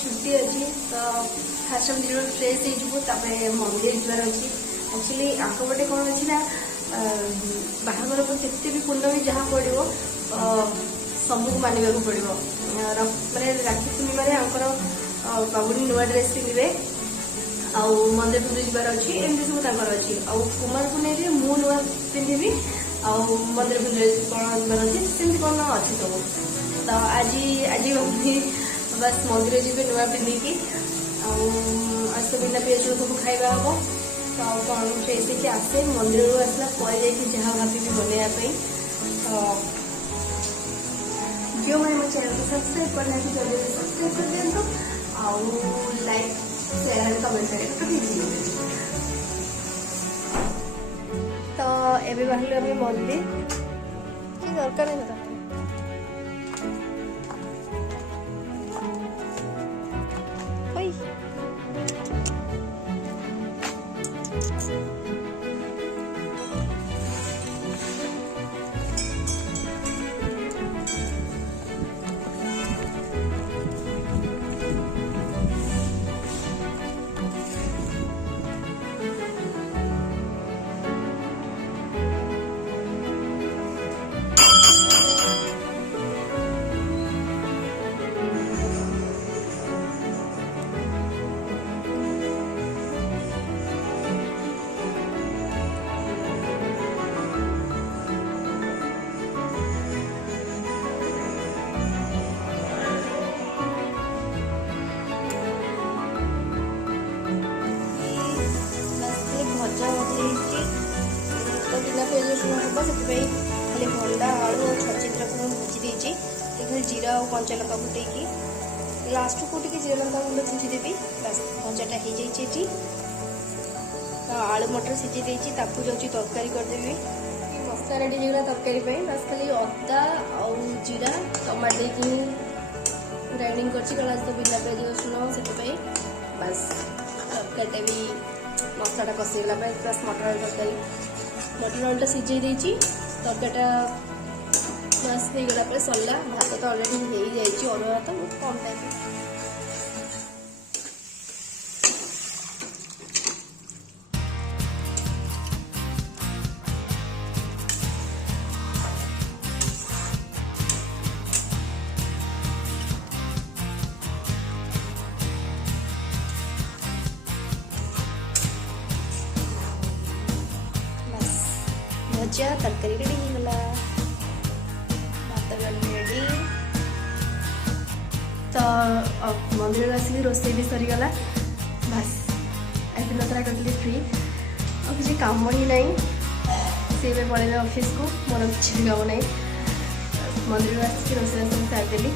छुट्टी अच्छी तो फास्ट हम दिन फ्रेश हो मंदिर जबार अच्छी एक्चुअली आंकपटे कौन अच्छी ना बाहागर पर जिते भी पुण्य भी जहाँ पड़ो सबको मानवा पड़ो मैंने राखी पूर्णिम आंकर बाबुनी नुआ ड्रेस पिंधे आउ मंदिर फंदिर जबार अच्छी एमती सब अच्छी आउ कुमार पुनेई मु नुआ पिंधि आउ मंदिर फंदिर कौन जबार अच्छी सेमती कौन अच्छी सब तो आज आज बस मंदिर जी नुआ पिंधिकी आज तो बिना पिज सब खाଇବା हम तो कौन फ्रेश आसे मंदिर आसला पर जहाँ भाभी बनवाई तो जो मैंने मो चैनल को सब्सक्राइब करना है जल्दी से सब्सक्राइब कर दिखाँ आउ लाइक शेयर कमेंट करें तो एवं बाहर आम मंदिर कि दरकार नहीं खाली भंडा आलू और छचिंद्र को भुजी देती जीरा और कंचा लंका फुटेकी लास्ट को जीरा लंका गुंड छुटीदेवी बस भजाटा हो जाइए तो आलू मटर सीझी देती जाऊँगी तरकारी करदेवी मसला रेडी होगा तरकारी बस खाली अदा और जीरा टमाटो देकी ग्राइंडिंग कर तो बिना पिज रसुण से बस तरकारी भी मसलाटा कषीगला बस मटर तरकारी आलूटा सीझे देती तरकारीटा बस हो गला सरला भात तो अलरेडी हो जाए अरुआ भात बहुत कम टाइम भजा तरकारी रेडी होगला भात रेडी तो मंदिर आसिक रोसे भी सरीगला बस आज दिन सारा टोटली फ्री और किसी काम ही ना सी पड़े ऑफिस को मोर किसी भी काम ना मंदिर आसिक रोसे सारिदेली